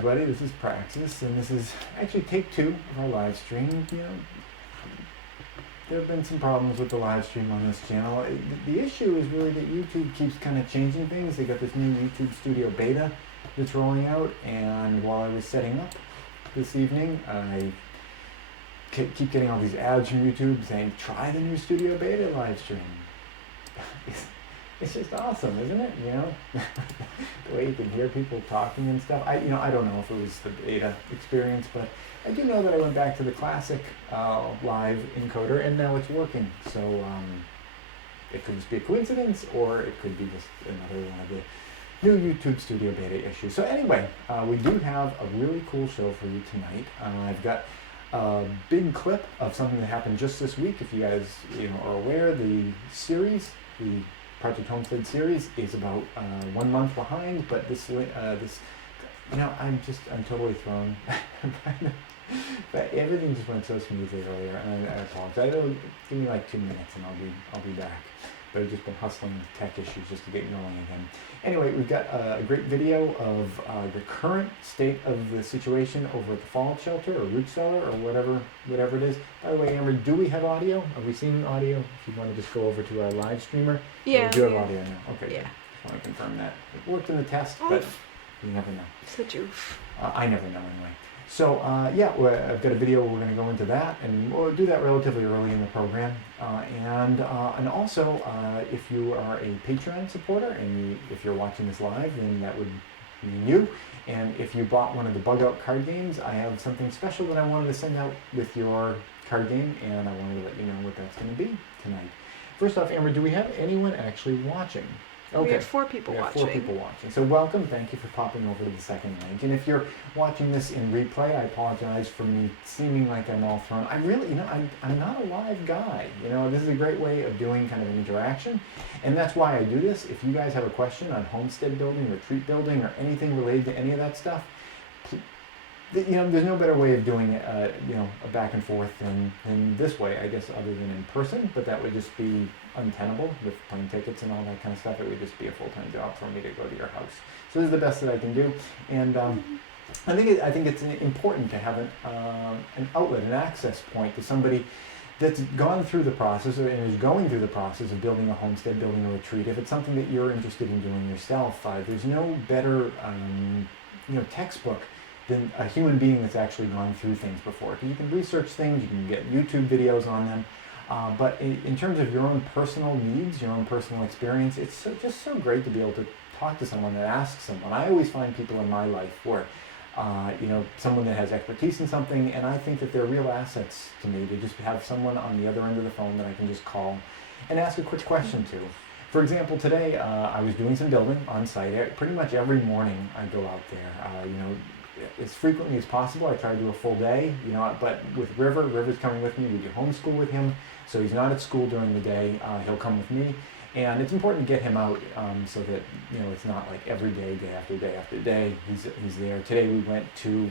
everybody, this is Praxis, and this is actually take 2 of our live stream. There have been some problems with the live stream on this channel. The issue is really that YouTube keeps kind of changing things. They got this new YouTube Studio beta that's rolling out, and while I was setting up this evening, I keep getting all these ads from YouTube saying, try the new Studio beta live stream. It's just awesome, isn't it? The way you can hear people talking and stuff. I don't know if it was the beta experience, but I do know that I went back to the classic live encoder, and now it's working. So it could just be a coincidence, or it could be just another one of the new YouTube Studio beta issues. So anyway, we do have a really cool show for you tonight. I've got a big clip of something that happened just this week. If you guys are aware, the series, the Project Homestead series, is about 1 month behind, but I'm totally thrown. But everything just went so smoothly earlier, and I apologize. Give me like 2 minutes and I'll be back. But I've just been hustling with tech issues just to get going again. Anyway, we've got a great video of the current state of the situation over at the fallout shelter or root cellar or whatever it is. By the way, Amber, do we have audio? Are we seeing audio? If you want to just go over to our live streamer. Yeah. We do have audio now. Okay, yeah. Good. Just want to confirm that. It worked in the test, but you never know. Such oof. I never know anyway. So I've got a video. We're going to go into that, and we'll do that relatively early in the program. And also, if you are a Patreon supporter, and if you're watching this live, then that would mean you. And if you bought one of the bug out card games, I have something special that I wanted to send out with your card game, and I wanted to let you know what that's going to be tonight. First off, Amber, do we have anyone actually watching? Okay. We have 4 people watching. 4 people watching. So welcome. Thank you for popping over to the second link. And if you're watching this in replay, I apologize for me seeming like I'm all thrown. I'm really, I'm not a live guy. This is a great way of doing kind of an interaction. And that's why I do this. If you guys have a question on homestead building, retreat building, or anything related to any of that stuff, there's no better way of doing it, a back and forth than this way, I guess, other than in person. But that would just be untenable with plane tickets and all that kind of stuff. It would just be a full-time job for me to go to your house. So this is the best that I can do. And I think it's important to have an outlet, an access point to somebody that's gone through the process and is going through the process of building a homestead, building a retreat. If it's something that you're interested in doing yourself, there's no better textbook than a human being that's actually gone through things before. Because you can research things, you can get YouTube videos on them, but in terms of your own personal needs, your own personal experience, it's just so great to be able to talk to someone that asks someone. I always find people in my life where, someone that has expertise in something, and I think that they're real assets to me to just have someone on the other end of the phone that I can just call and ask a quick question to. For example, today I was doing some building on site. Pretty much every morning I go out there, as frequently as possible. I try to do a full day, but with River's coming with me. We do homeschool with him, so he's not at school during the day. He'll come with me, and it's important to get him out so that it's not like every day, day after day after day, he's there. Today we went to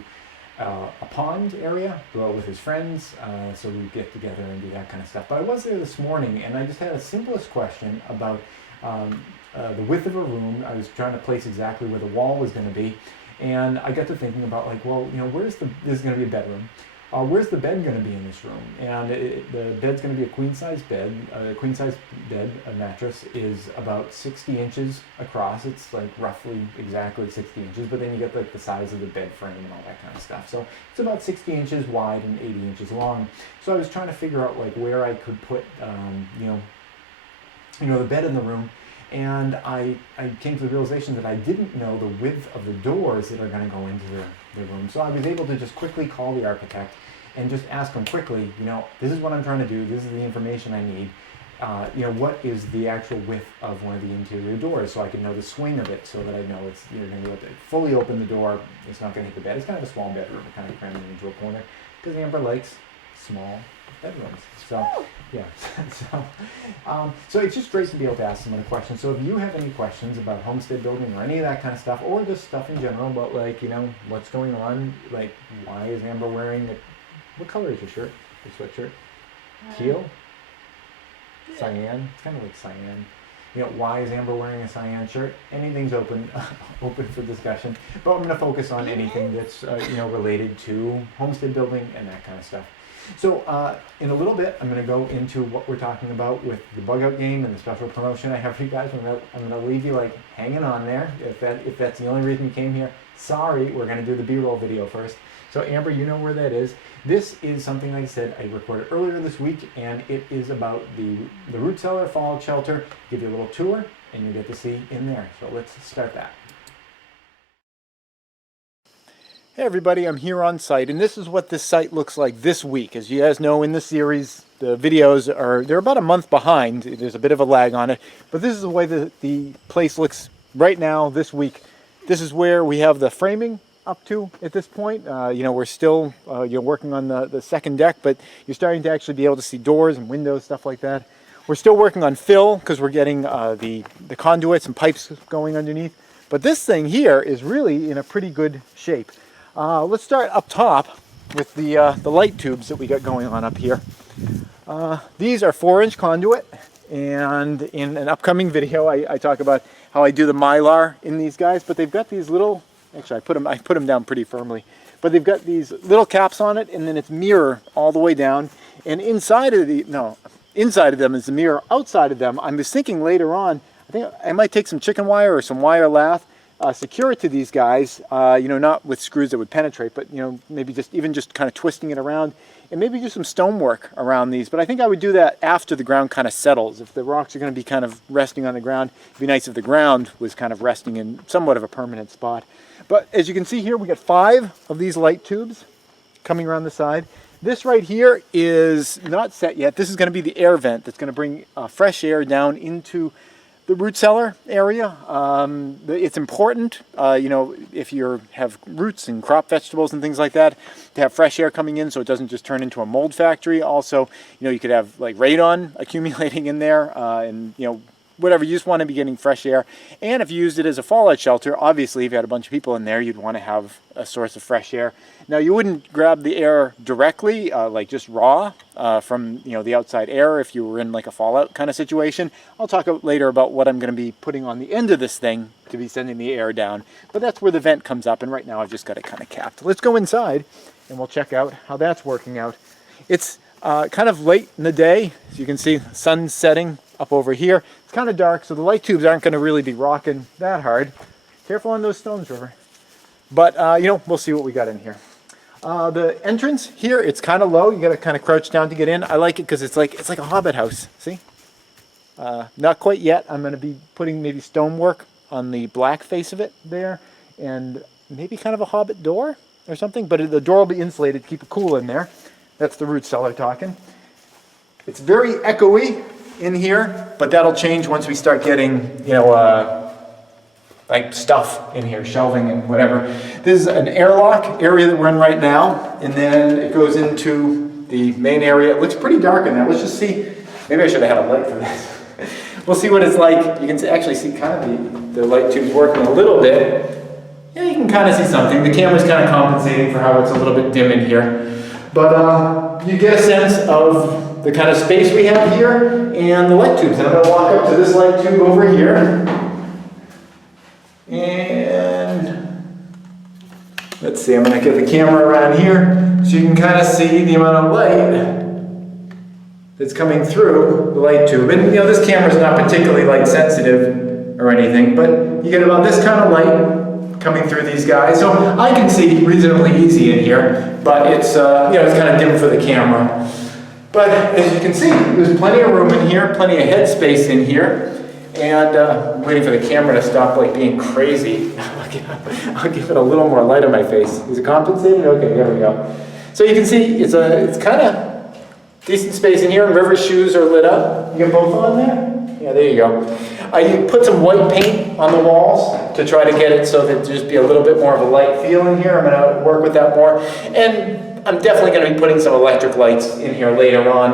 a pond area, go out with his friends, so we get together and do that kind of stuff. But I was there this morning, and I just had a simplest question about the width of a room. I was trying to place exactly where the wall was going to be. And I got to thinking about this is going to be a bedroom. Where's the bed going to be in this room? And the bed's going to be a queen-size bed. A queen-size bed, a mattress, is about 60 inches across. It's like roughly exactly 60 inches, but then you get like the size of the bed frame and all that kind of stuff. So it's about 60 inches wide and 80 inches long. So I was trying to figure out where I could put, the bed in the room. And I came to the realization that I didn't know the width of the doors that are going to go into the room. So I was able to just quickly call the architect and just ask him quickly, this is what I'm trying to do. This is the information I need. What is the actual width of one of the interior doors, so I can know the swing of it, so that I know you're going to be able to fully open the door. It's not going to hit the bed. It's kind of a small bedroom, kind of crammed into a corner, because Amber likes small bedrooms. So yeah, so it's just great to be able to ask someone a question. So if you have any questions about homestead building or any of that kind of stuff, or just stuff in general about what's going on, why is Amber wearing what color is your shirt, your sweatshirt? Teal? Yeah. Cyan? It's kind of like cyan. You know, why is Amber wearing a cyan shirt? Anything's open, open for discussion. But I'm going to focus on anything that's you know, related to homestead building and that kind of stuff. So in a little bit, I'm going to go into what we're talking about with the bug out game and the special promotion I have for you guys. I'm going to leave you like hanging on there. If that's the only reason you came here, sorry. We're going to do the B-roll video first. So Amber, you know where that is. This is something, like I said, I recorded earlier this week, and it is about the root cellar fallout shelter. Give you a little tour, and you get to see in there. So let's start that. Hey everybody, I'm here on site, and this is what this site looks like this week. As you guys know, in the series, the videos they're about a month behind. There's a bit of a lag on it, but this is the way the place looks right now this week. This is where we have the framing up to at this point. You know, we're still you're working on the second deck, but you're starting to actually be able to see doors and windows, stuff like that. We're still working on fill because we're getting the conduits and pipes going underneath. But this thing here is really in a pretty good shape. Let's start up top with the light tubes that we got going on up here. These are 4-inch conduit, and in an upcoming video I talk about how I do the mylar in these guys, but they've got these little, actually I put them down pretty firmly, but they've got these little caps on it, and then it's mirror all the way down, and inside of them is the mirror. Outside of them, I was thinking later on, I think I might take some chicken wire or some wire lath, secure it to these guys, you know, not with screws that would penetrate, but, you know, maybe even just kind of twisting it around, and maybe do some stonework around these. But I think I would do that after the ground kind of settles. If the rocks are going to be kind of resting on the ground, it'd be nice if the ground was kind of resting in somewhat of a permanent spot. But as you can see here, we got 5 of these light tubes coming around the side. This right here is not set yet. This is going to be the air vent that's going to bring fresh air down into the root cellar area. It's important, you know, if you have roots and crop vegetables and things like that, to have fresh air coming in so it doesn't just turn into a mold factory. Also, you know, you could have like radon accumulating in there, and, you know, whatever, you just want to be getting fresh air. And if you used it as a fallout shelter, obviously if you had a bunch of people in there, you'd want to have a source of fresh air. Now you wouldn't grab the air directly, like just raw from, you know, the outside air if you were in like a fallout kind of situation. I'll talk later about what I'm going to be putting on the end of this thing to be sending the air down, but that's where the vent comes up, and right now I've just got it kind of capped. Let's go inside and we'll check out how that's working out. It's kind of late in the day, as you can see, the sun's setting up over here. It's kind of dark, so the light tubes aren't going to really be rocking that hard. Careful on those stones, River. But, you know, we'll see what we got in here. The entrance here, it's kind of low. You got to kind of crouch down to get in. I like it because it's like a hobbit house. See? Not quite yet. I'm going to be putting maybe stonework on the black face of it there, and maybe kind of a hobbit door or something. But the door will be insulated to keep it cool in there. That's the root cellar talking. It's very echoey in here, but that'll change once we start getting, you know, like stuff in here, shelving and whatever. This is an airlock area that we're in right now, and then it goes into the main area. It looks pretty dark in there. Let's just see. Maybe I should have had a light for this. We'll see what it's like. You can actually see kind of the light tubes working a little bit. Yeah, you can kind of see something. The camera's kind of compensating for how it's a little bit dim in here. But you get a sense of the kind of space we have here and the light tubes. And I'm going to walk up to this light tube over here. And let's see, I'm going to get the camera around here so you can kind of see the amount of light that's coming through the light tube. And, you know, this camera is not particularly light sensitive or anything, but you get about this kind of light coming through these guys. So I can see reasonably easy in here, but it's, you know, it's kind of dim for the camera. But as you can see, there's plenty of room in here, plenty of head space in here. And I'm waiting for the camera to stop like being crazy. I'll give it a little more light on my face. Is it compensating? Okay, there we go. So you can see it's kind of decent space in here. River's shoes are lit up. You get both on there? Yeah, there you go. You put some white paint on the walls to try to get it so that there's just be a little bit more of a light feel in here. I'm going to work with that more. And I'm definitely going to be putting some electric lights in here later on.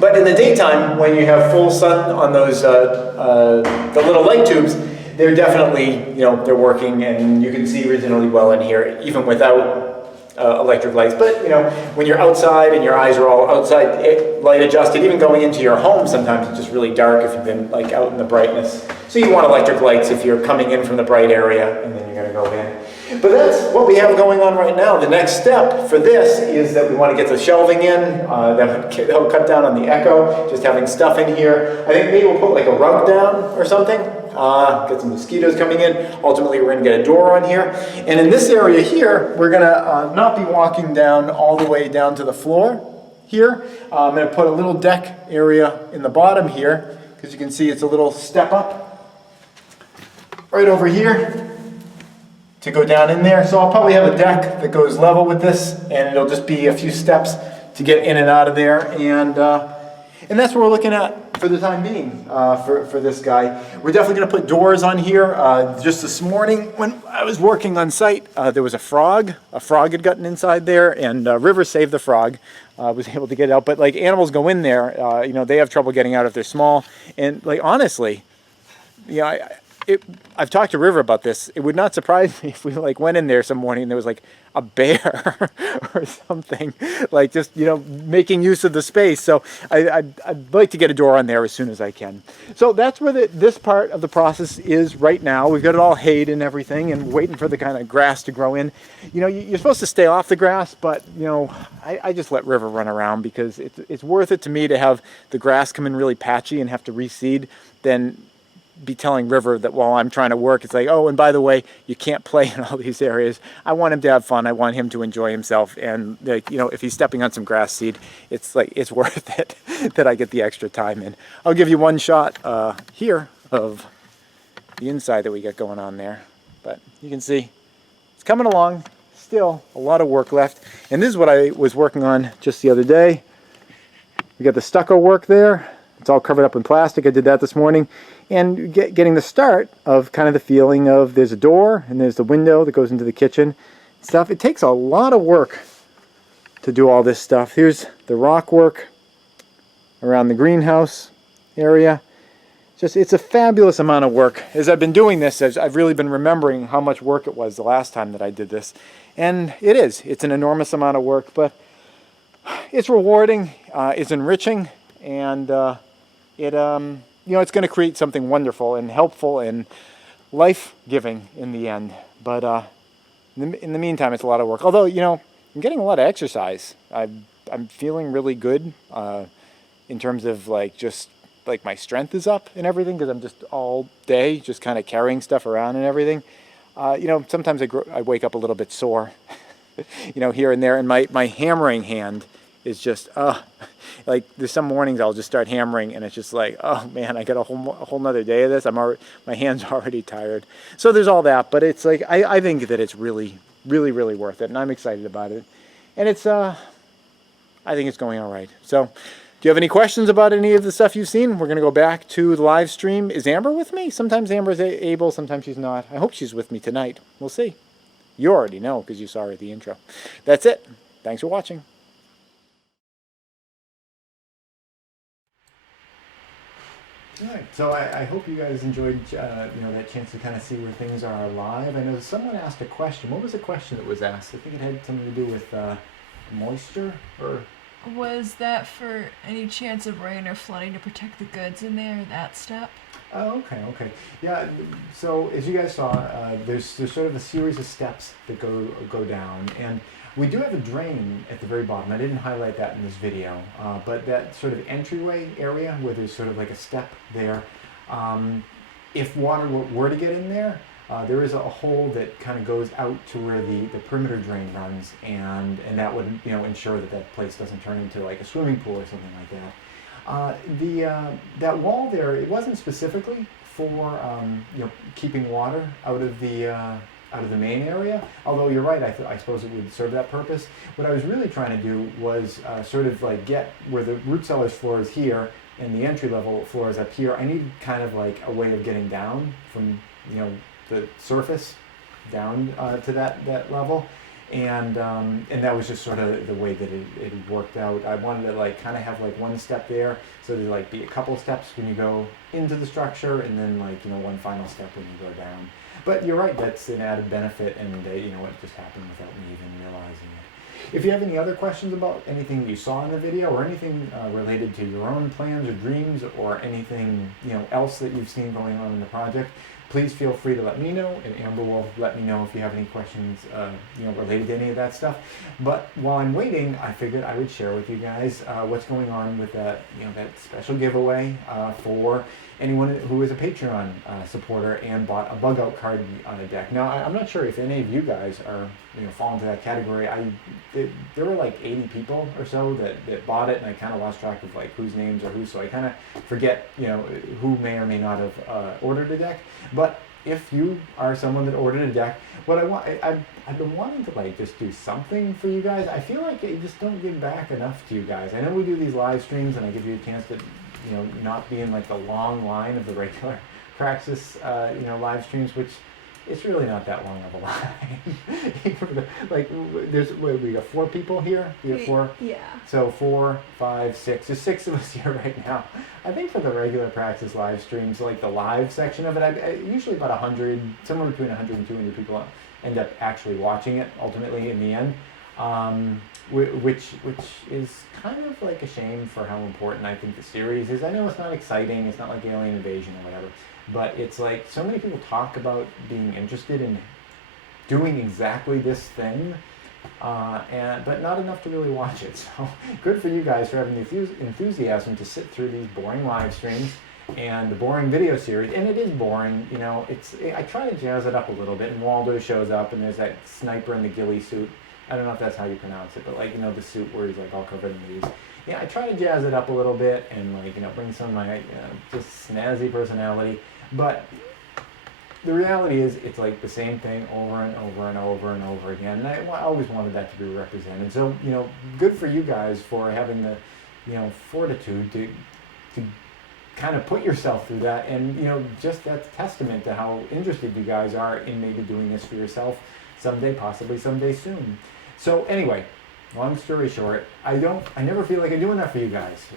But in the daytime, when you have full sun on those the little light tubes, they're definitely, you know, they're working, and you can see reasonably well in here, even without electric lights. But you know, when you're outside and your eyes are all outside light adjusted, even going into your home, sometimes it's just really dark if you've been like out in the brightness. So you want electric lights if you're coming in from the bright area and then you're going to go in. But that's what we have going on right now. The next step for this is that we want to get the shelving in. That'll cut down on the echo, just having stuff in here. I think maybe we'll put like a rug down or something. Get some mosquitoes coming in. Ultimately, we're going to get a door on here. And in this area here, we're going to not be walking down all the way down to the floor here. I'm going to put a little deck area in the bottom here, because you can see it's a little step up right over here to go down in there. So I'll probably have a deck that goes level with this, and it'll just be a few steps to get in and out of there. And that's what we're looking at for the time being for this guy. We're definitely going to put doors on here. Just this morning when I was working on site, there was a frog. A frog had gotten inside there, and River saved the frog. Was able to get it out. But like animals go in there, you know, they have trouble getting out if they're small. And like honestly, you know, I've talked to River about this. It would not surprise me if we like went in there some morning and there was like a bear or something, like just, you know, making use of the space. So I'd like to get a door on there as soon as I can. So that's where this part of the process is right now. We've got it all hayed and everything and waiting for the kind of grass to grow in. You know, you're supposed to stay off the grass, but you know, I just let River run around because it's worth it to me to have the grass come in really patchy and have to reseed than be telling River that while I'm trying to work, it's like, oh, and by the way, you can't play in all these areas. I want him to have fun. I want him to enjoy himself. And like, you know, if he's stepping on some grass seed, it's like, it's worth it that I get the extra time in. I'll give you one shot here of the inside that we got going on there. But you can see it's coming along. Still a lot of work left. And this is what I was working on just the other day. We got the stucco work there. It's all covered up in plastic. I did that this morning. And getting the start of kind of the feeling of there's a door and there's the window that goes into the kitchen stuff. It takes a lot of work to do all this stuff. Here's the rock work around the greenhouse area. It's a fabulous amount of work. As I've been doing this, I've really been remembering how much work it was the last time that I did this. And it is. It's an enormous amount of work, but it's rewarding, it's enriching, and you know, it's going to create something wonderful and helpful and life-giving in the end. But in the meantime, it's a lot of work. Although, you know, I'm getting a lot of exercise. I'm feeling really good in terms of like just like my strength is up and everything, because I'm just all day just kind of carrying stuff around and everything. You know, sometimes I wake up a little bit sore, you know, here and there, and my hammering hand is just like there's some mornings I'll just start hammering and it's just like, oh man, I got a whole nother day of this. My hand's already tired. So there's all that, but it's like I think that it's really worth it, and I'm excited about it. And it's I think it's going all right. So do you have any questions about any of the stuff you've seen? We're going to go back to the live stream. Is Amber with me? Sometimes Amber's able, sometimes she's not. I hope she's with me tonight. We'll see. You already know because you saw her at the intro. That's it. Thanks for watching. All right, so I hope you guys enjoyed you know, that chance to kind of see where things are live. I know someone asked a question. What was the question that was asked? I think it had something to do with moisture, or was that for any chance of rain or flooding to protect the goods in there, that step? Oh, okay. Yeah, so as you guys saw, there's sort of a series of steps that go down, and we do have a drain at the very bottom. I didn't highlight that in this video, but that sort of entryway area where there's sort of like a step there, if water were to get in there, there is a hole that kind of goes out to where the perimeter drain runs, and that would, you know, ensure that place doesn't turn into like a swimming pool or something like that. That wall there, it wasn't specifically for you know, keeping water out of the main area, although you're right, I suppose it would serve that purpose. What I was really trying to do was sort of like get where the root cellar's floor is here and the entry level floor is up here. I needed kind of like a way of getting down from, you know, the surface down to that level, and that was just sort of the way that it worked out. I wanted to like kind of have like one step there, so there'd like be a couple steps when you go into the structure, and then like, you know, one final step when you go down. But you're right, that's an added benefit, and you know, it just happened without me even realizing it. If you have any other questions about anything you saw in the video, or anything related to your own plans or dreams, or anything, you know, else that you've seen going on in the project, please feel free to let me know, and Amber will let me know if you have any questions, you know, related to any of that stuff. But while I'm waiting, I figured I would share with you guys what's going on with that, you know, that special giveaway for anyone who is a Patreon supporter and bought a bug out card deck. Now, I'm not sure if any of you guys are, you know, fall into that category. There were like 80 people or so that bought it, and I kind of lost track of like whose names are who, so I kind of forget, you know, who may or may not have ordered a deck. But if you are someone that ordered a deck, what I've been wanting to like just do something for you guys. I feel like I just don't give back enough to you guys. I know we do these live streams, and I give you a chance to, you know, not be in like the long line of the regular Praxis, you know, live streams, which it's really not that long of a line. Like, we got 4 people here. We have 4. Yeah. So 4, 5, 6. There's 6 of us here right now. I think for the regular Praxis live streams, like the live section of it, I usually about 100, somewhere between 100 and 200 people end up actually watching it ultimately in the end. Which is kind of like a shame for how important I think the series is. I know it's not exciting, it's not like Alien Invasion or whatever, but it's like so many people talk about being interested in doing exactly this thing, but not enough to really watch it. So good for you guys for having the enthusiasm to sit through these boring live streams and the boring video series. And it is boring, you know. I try to jazz it up a little bit, and Waldo shows up, and there's that sniper in the ghillie suit. I don't know if that's how you pronounce it, but like, you know, the suit where he's like all covered in leaves. Yeah, I try to jazz it up a little bit and like, you know, bring some of my just snazzy personality. But the reality is, it's like the same thing over and over and over and over again. And I always wanted that to be represented. So, you know, good for you guys for having the, you know, fortitude to kind of put yourself through that. And, you know, just that's testament to how interested you guys are in maybe doing this for yourself someday, possibly someday soon. So anyway, long story short, I never feel like I do enough for you guys.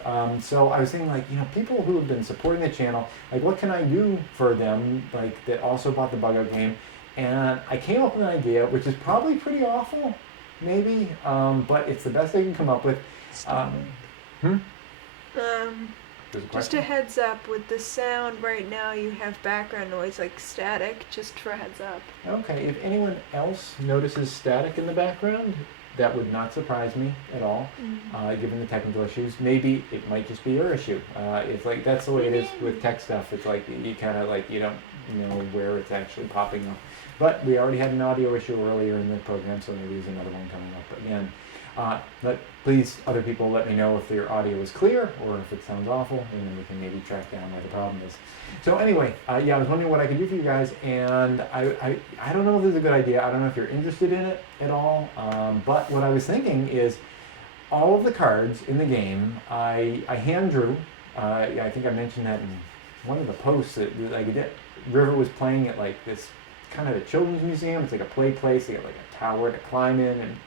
So I was thinking, like, you know, people who have been supporting the channel, like, what can I do for them, like, that also bought the bug out game? And I came up with an idea, which is probably pretty awful, maybe, but it's the best I can come up with. Just a heads up, with the sound right now, you have background noise like static, just for a heads up. Okay, if anyone else notices static in the background, that would not surprise me at all, given the technical issues. Maybe it might just be your issue. It's like, that's the way it is with tech stuff. It's like, you kind of like, you don't know where it's actually popping up. But we already had an audio issue earlier in the program, so maybe there's another one coming up again. Please, other people, let me know if your audio is clear or if it sounds awful, and then we can maybe track down where the problem is. So anyway, yeah, I was wondering what I could do for you guys, and I don't know if this is a good idea. I don't know if you're interested in it at all, but what I was thinking is all of the cards in the game, I hand drew. I think I mentioned that in one of the posts that I did. River was playing at like this kind of a children's museum. It's like a play place. They got like a tower to climb in, and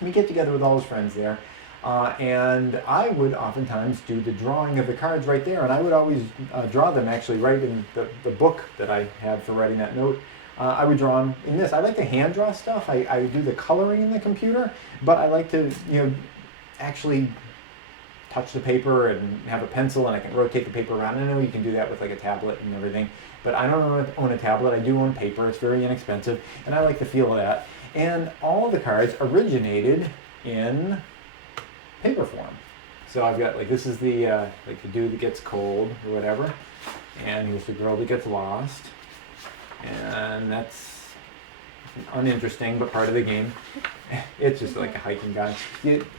we get together with all his friends there, and I would oftentimes do the drawing of the cards right there, and I would always draw them actually right in the book that I had for writing that note. I would draw them in this. I like to hand draw stuff. I do the coloring in the computer, but I like to, you know, actually touch the paper and have a pencil, and I can rotate the paper around. I know you can do that with like a tablet and everything, but I don't own a tablet. I do own paper. It's very inexpensive, and I like the feel of that. And all of the cards originated in paper form. So I've got, like, this is the like the dude that gets cold or whatever, and here's the girl that gets lost, and that's uninteresting but part of the game. It's just like a hiking guy.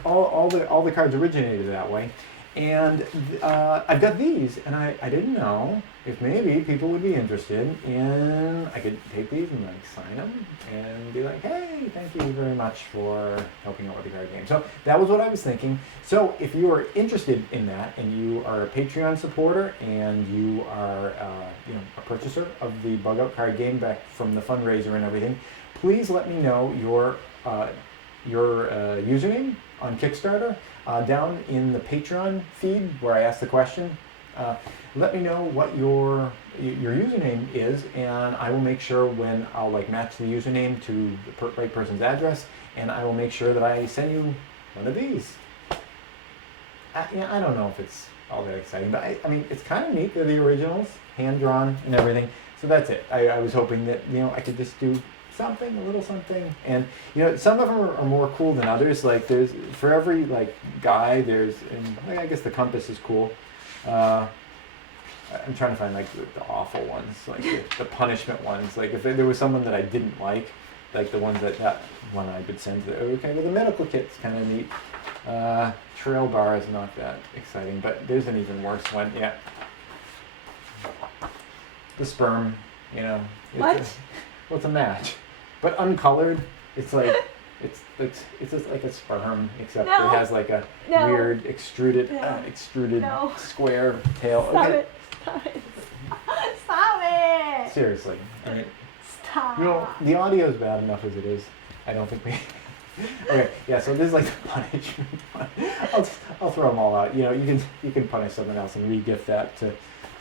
All the cards originated that way. And I've got these, and I didn't know if maybe people would be interested in, I could take these and like sign them and be like, hey, thank you very much for helping out with the card game. So that was what I was thinking. So if you are interested in that, and you are a Patreon supporter, and you are you know, a purchaser of the bug out card game back from the fundraiser and everything, please let me know your username on Kickstarter. Down in the Patreon feed where I asked the question, let me know what your username is, and I will make sure when I'll like match the username to the right person's address, and I will make sure that I send you one of these. I don't know if it's all that exciting, but I mean, it's kind of neat. They're the originals, hand drawn and everything. So that's it. I was hoping that, you know, I could just do something, a little something. And, you know, some of them are more cool than others. Like there's, for every like guy, there's, and I guess the compass is cool. I'm trying to find like the awful ones, like the punishment ones. Like if there was someone that I didn't like the ones that one I would send to, okay, well the medical kit's kind of neat. Trail bar is not that exciting, but there's an even worse one, yeah. The sperm, you know. It's a match. But uncolored, it's like, it's just like a sperm, except it has like a weird extruded square tail. Stop it. Stop it. Seriously. I mean, Stop. you know, the audio is bad enough as it is. I don't think we... Okay, yeah, so this is like the punishment one. I'll throw them all out. You know, you can punish someone else and re-gift that to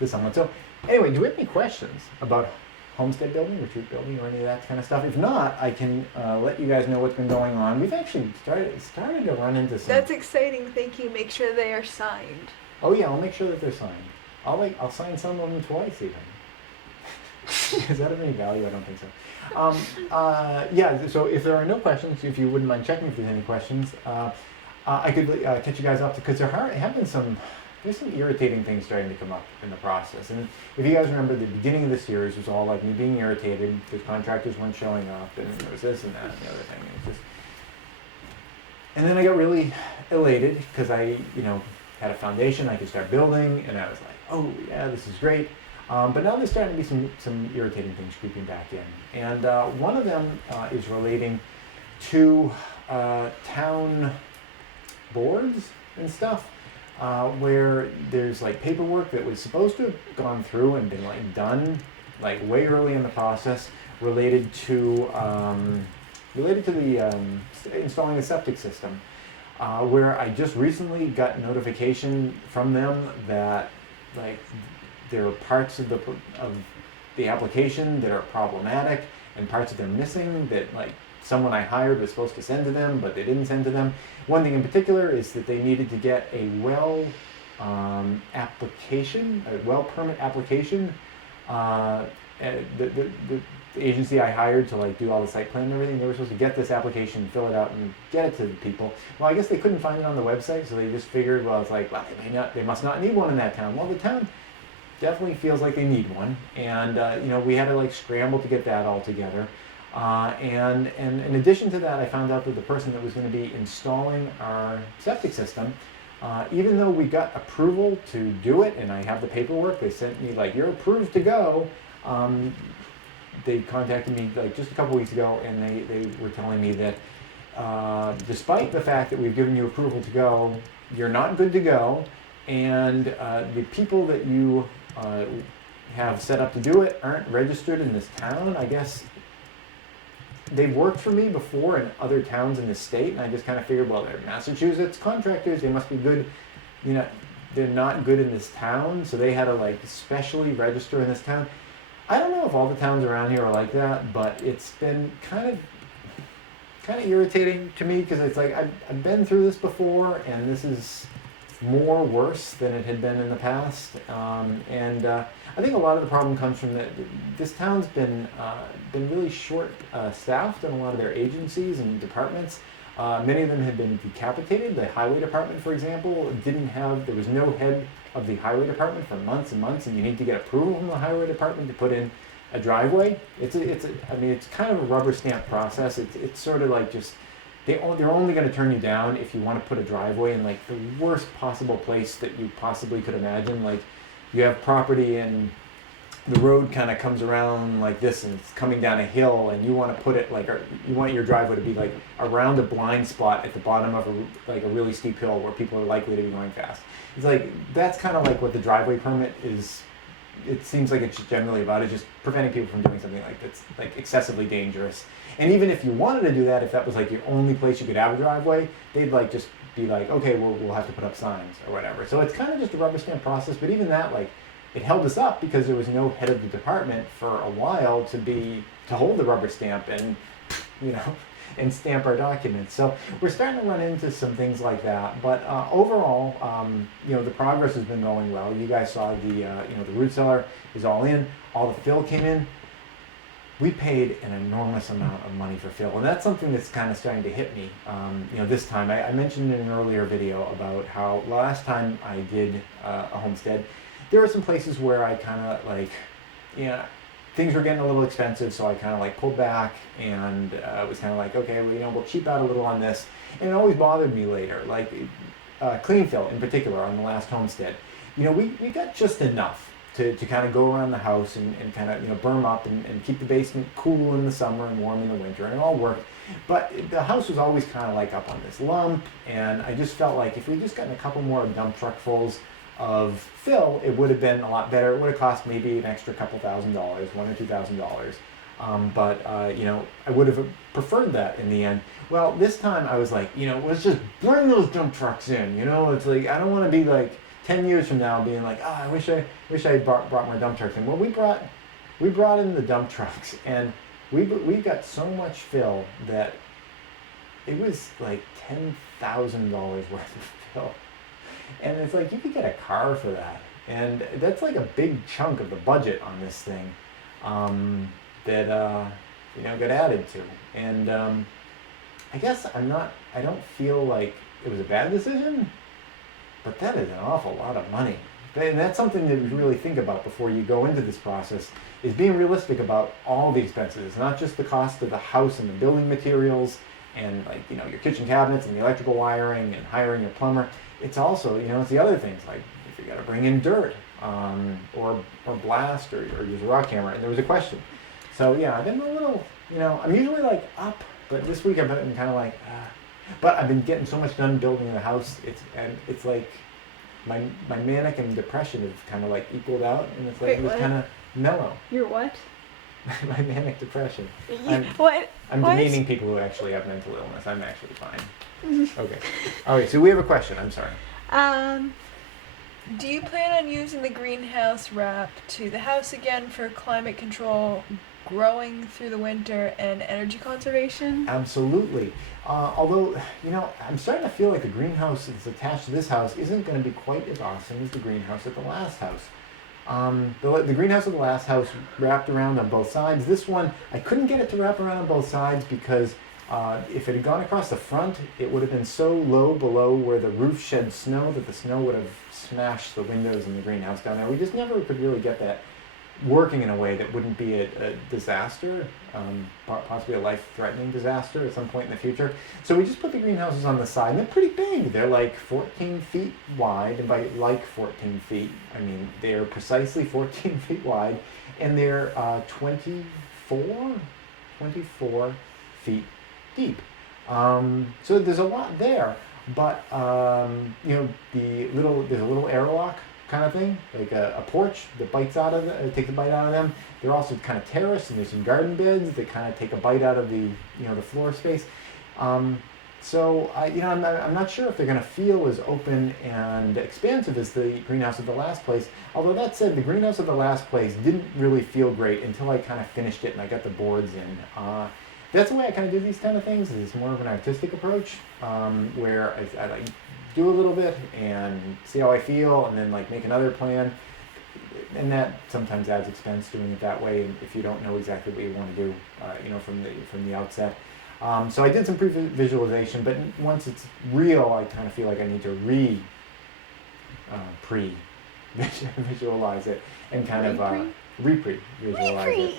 someone. So anyway, do we have any questions about homestead building, retreat building, or any of that kind of stuff? If not, I can let you guys know what's been going on. We've actually started to run into some... That's exciting. Thank you. Make sure they are signed. Oh yeah, I'll make sure that they're signed. I'll sign some of them twice even. Does that have any value? I don't think so. Yeah, so if there are no questions, if you wouldn't mind checking if there's any questions, I could catch you guys up, because there's some irritating things starting to come up in the process. And if you guys remember, the beginning of the series was all like me being irritated because contractors weren't showing up, and there was this and that and the other thing. And then I got really elated because I, you know, had a foundation I could start building, and I was like, oh yeah, this is great. But now there's starting to be some irritating things creeping back in. And one of them is relating to town boards and stuff, where there's like paperwork that was supposed to have gone through and been like done like way early in the process related to the installing the septic system, where I just recently got notification from them that like there are parts of the application that are problematic, and parts that they're missing that like someone I hired was supposed to send to them, but they didn't send to them. One thing in particular is that they needed to get a well permit application. The agency I hired to like do all the site plan and everything, they were supposed to get this application, fill it out, and get it to the people. Well, I guess they couldn't find it on the website, so they just figured, well, it's like, well, they must not need one in that town. Well, the town definitely feels like they need one, and you know, we had to like scramble to get that all together. And in addition to that, I found out that the person that was going to be installing our septic system, even though we got approval to do it, and I have the paperwork, they sent me like, you're approved to go. They contacted me like just a couple weeks ago, and they were telling me that despite the fact that we've given you approval to go, you're not good to go, and the people that you have set up to do it aren't registered in this town. I guess they've worked for me before in other towns in the state, and I just kind of figured, well, they're Massachusetts contractors, they must be good. You know, they're not good in this town, so they had to like specially register in this town. I don't know if all the towns around here are like that, but it's been kind of irritating to me, because it's like I've been through this before, and this is more worse than it had been in the past. I think a lot of the problem comes from that this town's been really short staffed in a lot of their agencies and departments. Many of them had been decapitated. The highway department, for example, there was no head of the highway department for months and months, and you need to get approval from the highway department to put in a driveway. It's kind of a rubber stamp process. It's sort of like just, they're only going to turn you down if you want to put a driveway in like the worst possible place that you possibly could imagine. Like you have property and the road kind of comes around like this, and it's coming down a hill, and you want to put it like, you want your driveway to be like around a blind spot at the bottom of a really steep hill where people are likely to be going fast. It's like, that's kind of like what the driveway permit is. It seems like it's generally about, is just preventing people from doing something like that's like excessively dangerous. And even if you wanted to do that, if that was like your only place you could have a driveway, they'd like just be like, okay, we'll have to put up signs or whatever. So it's kind of just a rubber stamp process, but even that, like, it held us up because there was no head of the department for a while to hold the rubber stamp and, you know, and stamp our documents. So we're starting to run into some things like that. But overall, you know, the progress has been going well. You guys saw the, you know, the root cellar is all in. All the fill came in. We paid an enormous amount of money for fill, and that's something that's kind of starting to hit me. You know, this time I mentioned in an earlier video about how last time I did a homestead, there were some places where I kind of like, you know, things were getting a little expensive, so I kind of like pulled back and was kind of like, okay, well, you know, we'll cheap out a little on this. And it always bothered me later, like clean fill in particular on the last homestead. You know, we got just enough to kind of go around the house and kind of, you know, berm up and keep the basement cool in the summer and warm in the winter, and it all worked. But the house was always kind of like up on this lump, and I just felt like if we just gotten a couple more dump truck fulls of fill, it would have been a lot better. It would have cost maybe an extra couple $1,000, $1,000 or $2,000. But you know, I would have preferred that in the end. Well, this time I was like, you know, let's just bring those dump trucks in. You know, it's like I don't want to be like 10 years from now being like, I wish I brought my dump trucks in. Well, we brought in the dump trucks, and we got so much fill that it was like $10,000 worth of fill. And it's like, you could get a car for that. And that's like a big chunk of the budget on this thing that, you know, got added to. And I guess I don't feel like it was a bad decision, but that is an awful lot of money. And that's something that you really think about before you go into this process, is being realistic about all the expenses, not just the cost of the house and the building materials and, like, you know, your kitchen cabinets and the electrical wiring and hiring your plumber. It's also, you know, it's the other things, like if you got to bring in dirt or blast or use a rock hammer. And there was a question. So yeah, I've been a little, you know, I'm usually like up, but this week I've been kind of like, but I've been getting so much done building the house. It's like my manic and depression have kind of like equaled out, and it's like it was kind of mellow. Your what? My manic depression. What? I'm demeaning people who actually have mental illness. I'm actually fine. Okay. All right. So we have a question. I'm sorry. Do you plan on using the greenhouse wrap to the house again for climate control, growing through the winter, and energy conservation? Absolutely. Although, you know, I'm starting to feel like the greenhouse that's attached to this house isn't going to be quite as awesome as the greenhouse at the last house. The greenhouse of the last house wrapped around on both sides. This one, I couldn't get it to wrap around on both sides because if it had gone across the front, it would have been so low below where the roof shed snow that the snow would have smashed the windows in the greenhouse down there. We just never could really get that working in a way that wouldn't be a disaster, possibly a life-threatening disaster at some point in the future. So we just put the greenhouses on the side, and they're pretty big. They're like 14 feet wide, and by like 14 feet, I mean they're precisely 14 feet wide, and they're 24 feet deep. So there's a lot there, but you know, there's a little airlock kind of thing, like a porch that bites out of it, takes a bite out of them. They're also kind of terraced, and there's some garden beds that kind of take a bite out of the, you know, the floor space. So you know, I'm not sure if they're going to feel as open and expansive as the greenhouse of the last place. Although that said, the greenhouse of the last place didn't really feel great until I kind of finished it and I got the boards in. That's the way I kind of do these kind of things. It's more of an artistic approach, where I like do a little bit and see how I feel, and then like make another plan. And that sometimes adds expense doing it that way, if you don't know exactly what you want to do, you know, from the outset. So I did some pre-visualization, but once it's real, I kind of feel like I need to visualize it and kind of visualize it.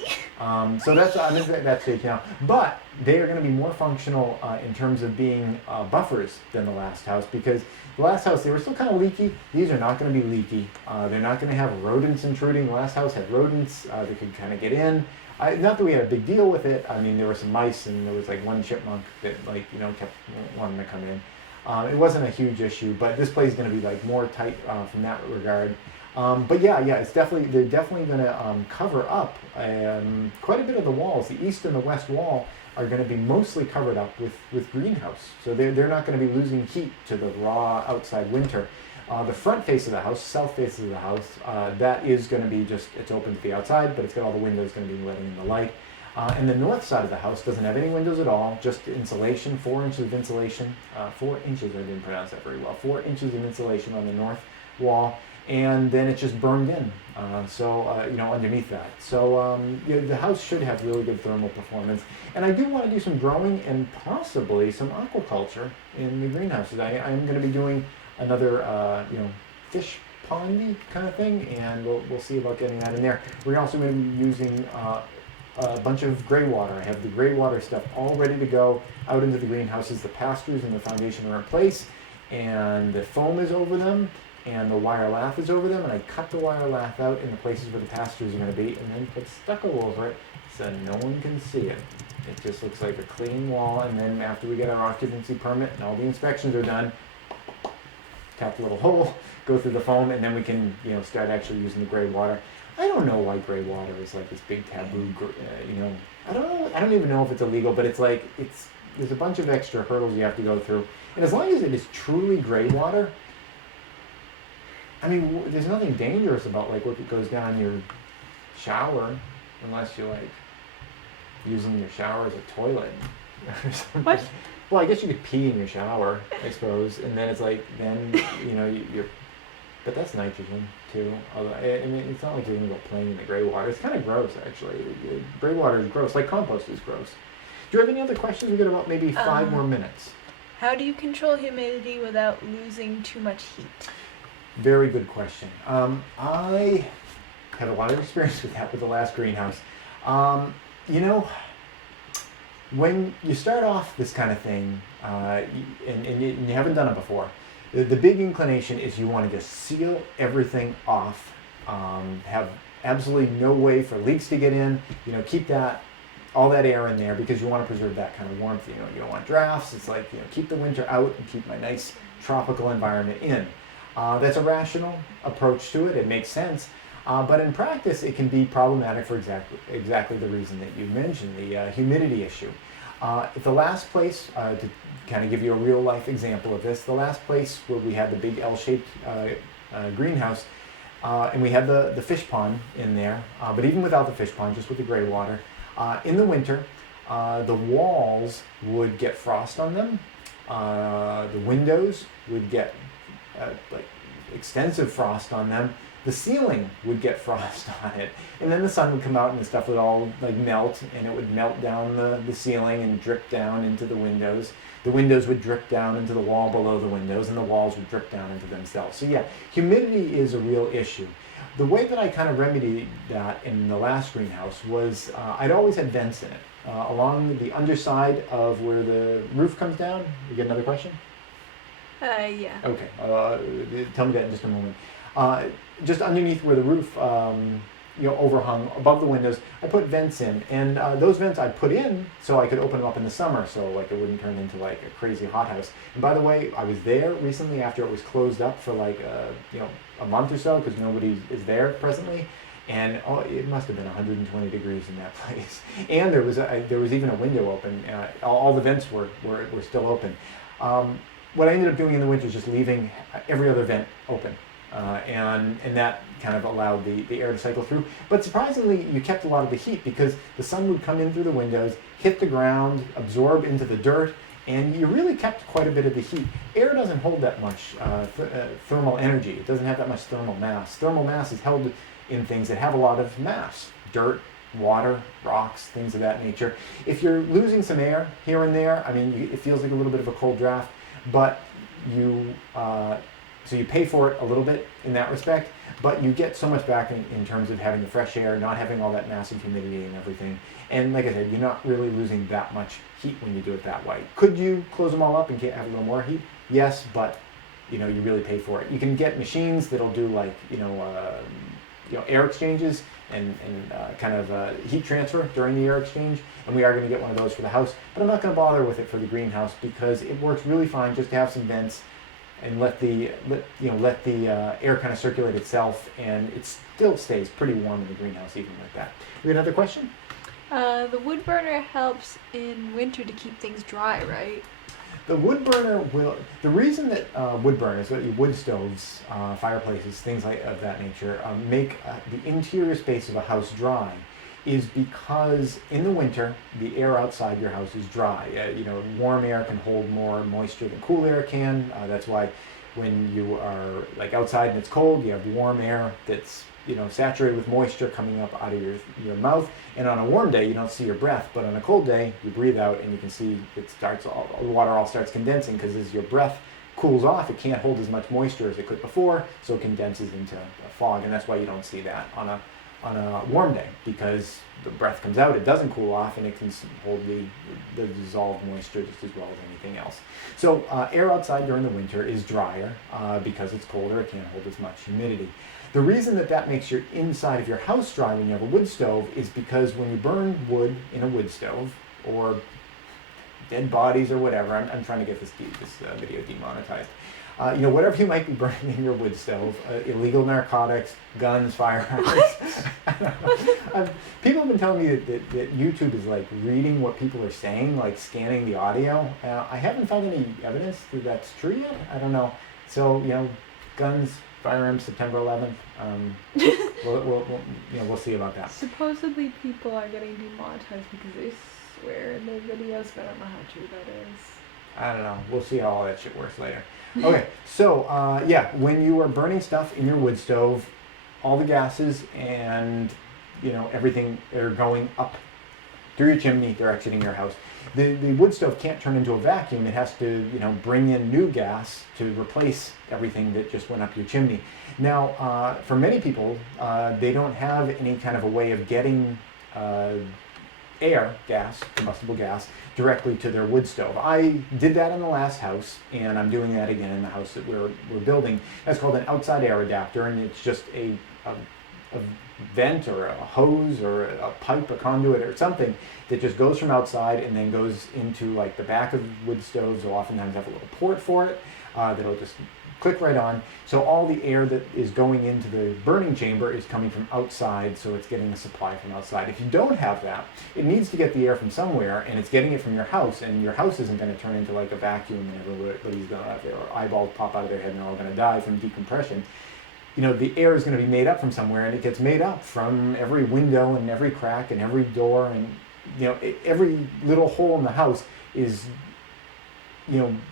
So that's I'm at that stage now. But they are going to be more functional in terms of being buffers than the last house, because the last house, they were still kind of leaky. These are not going to be leaky. They're not going to have rodents intruding. The last house had rodents that could kind of get in. Not that we had a big deal with it. I mean, there were some mice, and there was like one chipmunk that, like, you know, kept wanting to come in. It wasn't a huge issue, but this place is going to be like more tight from that regard. But yeah, they're definitely going to cover up quite a bit of the walls. The east and the west wall are going to be mostly covered up with greenhouse. So they're not going to be losing heat to the raw outside winter. The front face of the house, south face of the house, that is going to be just, it's open to the outside, but it's got all the windows going to be letting in the light. And the north side of the house doesn't have any windows at all, just insulation, 4 inches of insulation. 4 inches, I didn't pronounce that very well. 4 inches of insulation on the north wall, and then it's just burned in. Underneath that. So the house should have really good thermal performance. And I do want to do some growing and possibly some aquaculture in the greenhouses. I'm going to be doing another, fish pondy kind of thing, and we'll see about getting that in there. We're also going to be using a bunch of gray water. I have the gray water stuff all ready to go out into the greenhouses. The pastures and the foundation are in place, and the foam is over them, and the wire lath is over them, and I cut the wire lath out in the places where the pastures are going to be, and then put stucco over it so no one can see it. It just looks like a clean wall, and then after we get our occupancy permit and all the inspections are done, tap a little hole, go through the foam, and then we can, start actually using the gray water. I don't know why gray water is like this big taboo. I don't know. I don't even know if it's illegal, but it's like there's a bunch of extra hurdles you have to go through. And as long as it is truly gray water, I mean, there's nothing dangerous about like what goes down your shower, unless you're like using your shower as a toilet or something. What? Well, I guess you could pee in your shower, I suppose, and then it's like, you're, but that's nitrogen too. Although, I mean, it's not like you're going to go playing in the gray water. It's kind of gross, actually. Gray water is gross, like compost is gross. Do you have any other questions? We've got about maybe 5 more minutes. How do you control humidity without losing too much heat? Very good question. I have a lot of experience with that with the last greenhouse. When you start off this kind of thing, and you haven't done it before, the big inclination is you want to just seal everything off, have absolutely no way for leaks to get in, keep all that air in there because you want to preserve that kind of warmth. You don't want drafts. It's like, keep the winter out and keep my nice tropical environment in. That's a rational approach to it. It makes sense. But in practice, it can be problematic for exactly the reason that you mentioned, the humidity issue. At the last place, to kind of give you a real life example of this, the last place where we had the big L-shaped greenhouse, and we had the fish pond in there, but even without the fish pond, just with the gray water, in the winter, the walls would get frost on them, the windows would get extensive frost on them. The ceiling would get frost on it, and then the sun would come out and the stuff would all melt, and it would melt down the ceiling and drip down into the windows. The windows would drip down into the wall below the windows, and the walls would drip down into themselves. So yeah, humidity is a real issue. The way that I kind of remedied that in the last greenhouse was I'd always had vents in it along the underside of where the roof comes down. You get another question? Yeah. Okay. Tell me that in just a moment. Just underneath where the roof, overhung above the windows, I put vents in, and those vents I put in so I could open them up in the summer, so like it wouldn't turn into like a crazy hothouse. And by the way, I was there recently after it was closed up for like a month or so because nobody is there presently, and it must have been 120 degrees in that place. And there was even a window open. All the vents were still open. What I ended up doing in the winter is just leaving every other vent open. And that kind of allowed the air to cycle through. But surprisingly, you kept a lot of the heat because the sun would come in through the windows, hit the ground, absorb into the dirt, and you really kept quite a bit of the heat. Air doesn't hold that much thermal energy. It doesn't have that much thermal mass. Thermal mass is held in things that have a lot of mass. Dirt, water, rocks, things of that nature. If you're losing some air here and there, I mean, it feels like a little bit of a cold draft, but so you pay for it a little bit in that respect, but you get so much back in terms of having the fresh air, not having all that massive humidity and everything. And like I said, you're not really losing that much heat when you do it that way. Could you close them all up and have a little more heat? Yes, but you really pay for it. You can get machines that'll do like air exchanges and kind of heat transfer during the air exchange, and we are going to get one of those for the house. But I'm not going to bother with it for the greenhouse because it works really fine just to have some vents and let the air kind of circulate itself, and it still stays pretty warm in the greenhouse even like that. We have another question? The wood burner helps in winter to keep things dry, right? The wood burner will. The reason that wood burners, wood stoves, fireplaces, things like of that nature, make the interior space of a house dry, is because in the winter the air outside your house is dry. Warm air can hold more moisture than cool air can. That's why when you are like outside and it's cold, you have warm air that's saturated with moisture coming up out of your mouth. And on a warm day, you don't see your breath, but on a cold day, you breathe out and you can see the water all starts condensing, because as your breath cools off, it can't hold as much moisture as it could before, so it condenses into a fog. And that's why you don't see that on a warm day, because the breath comes out, it doesn't cool off, and it can hold the dissolved moisture just as well as anything else. So air outside during the winter is drier because it's colder, it can't hold as much humidity. The reason that makes your inside of your house dry when you have a wood stove is because when you burn wood in a wood stove, or dead bodies or whatever, I'm trying to get this video demonetized. Whatever you might be burning in your wood stove, illegal narcotics, guns, firearms. People have been telling me that YouTube is like reading what people are saying, like scanning the audio. I haven't found any evidence that that's true yet. I don't know. So, guns, firearms, September 11th. We'll see about that. Supposedly people are getting demonetized because they swear in their videos, but I don't know how true that is. I don't know. We'll see how all that shit works later. Okay, so when you are burning stuff in your wood stove, all the gases and everything are going up through your chimney, they're exiting your house. The wood stove can't turn into a vacuum. It has to bring in new gas to replace everything that just went up your chimney. Now, for many people, they don't have any kind of a way of getting combustible gas, directly to their wood stove. I did that in the last house, and I'm doing that again in the house that we're building. That's called an outside air adapter, and it's just a vent or a hose or a pipe, a conduit or something that just goes from outside and then goes into like the back of wood stoves. Will oftentimes have a little port for it that'll just click right on. So all the air that is going into the burning chamber is coming from outside, so it's getting a supply from outside. If you don't have that, it needs to get the air from somewhere, and it's getting it from your house, and your house isn't going to turn into like a vacuum and everybody's going to have their eyeballs pop out of their head and they're all going to die from decompression. The air is going to be made up from somewhere, and it gets made up from every window and every crack and every door, and every little hole in the house is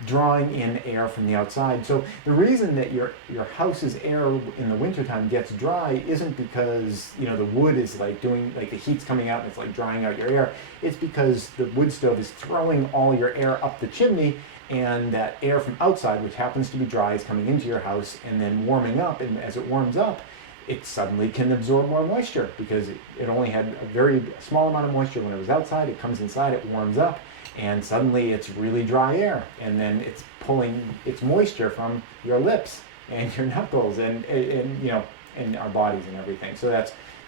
drawing in air from the outside. So the reason that your house's air in the wintertime gets dry isn't because the wood is like doing, like the heat's coming out and it's like drying out your air. It's because the wood stove is throwing all your air up the chimney, and that air from outside, which happens to be dry, is coming into your house and then warming up, and as it warms up, it suddenly can absorb more moisture because it only had a very small amount of moisture when it was outside. It comes inside, it warms up, and suddenly it's really dry air, and then it's pulling its moisture from your lips and your knuckles and our bodies and everything. So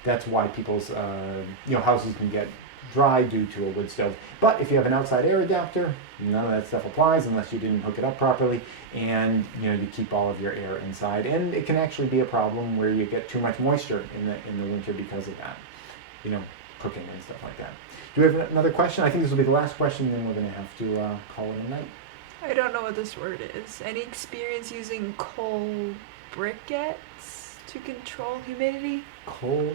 that's why people's houses can get dry due to a wood stove. But if you have an outside air adapter, none of that stuff applies unless you didn't hook it up properly, and you keep all of your air inside. And it can actually be a problem where you get too much moisture in the winter because of that, cooking and stuff like that. Do we have another question? I think this will be the last question, then we're going to have to call it a night. I don't know what this word is. Any experience using coal briquettes to control humidity? Coal?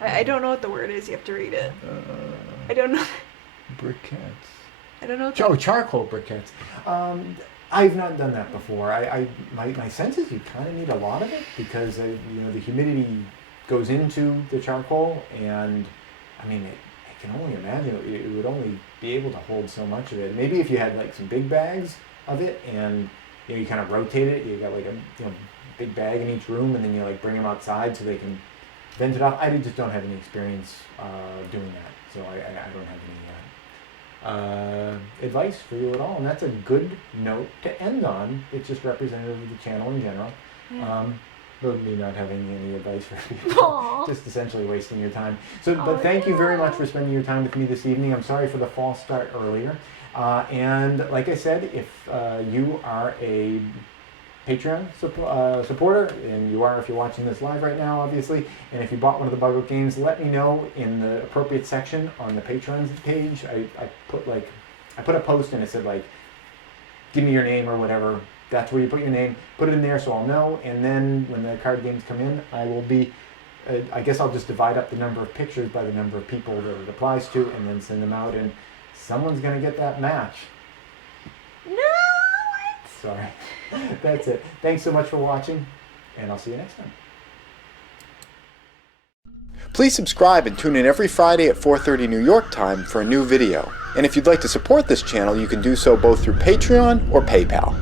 I don't know what the word is. You have to read it. I don't know. Briquettes. I don't know. Charcoal briquettes. I've not done that before. My sense is you kind of need a lot of it because the humidity goes into the charcoal, and I mean I can only imagine it would only be able to hold so much of it. Maybe if you had like some big bags of it, and you kind of rotate it, you got like a big bag in each room, and then you like bring them outside so they can vent it off. I just don't have any experience doing that, so I don't have any advice for you at all. And that's a good note to end on. It's just representative of the channel in general. Yeah. Me not having any advice for people, just essentially wasting your time. But thank you very much for spending your time with me this evening. I'm sorry for the false start earlier. And like I said, if you are a Patreon supporter, and you are if you're watching this live right now, obviously. And if you bought one of the Bug Out games, let me know in the appropriate section on the Patreon page. I put a post and it said like, give me your name or whatever. That's where you put your name. Put it in there so I'll know. And then when the card games come in, I will be. I guess I'll just divide up the number of pictures by the number of people that it applies to, and then send them out. And someone's gonna get that match. No. Sorry. That's it. Thanks so much for watching, and I'll see you next time. Please subscribe and tune in every Friday at 4:30 New York time for a new video. And if you'd like to support this channel, you can do so both through Patreon or PayPal.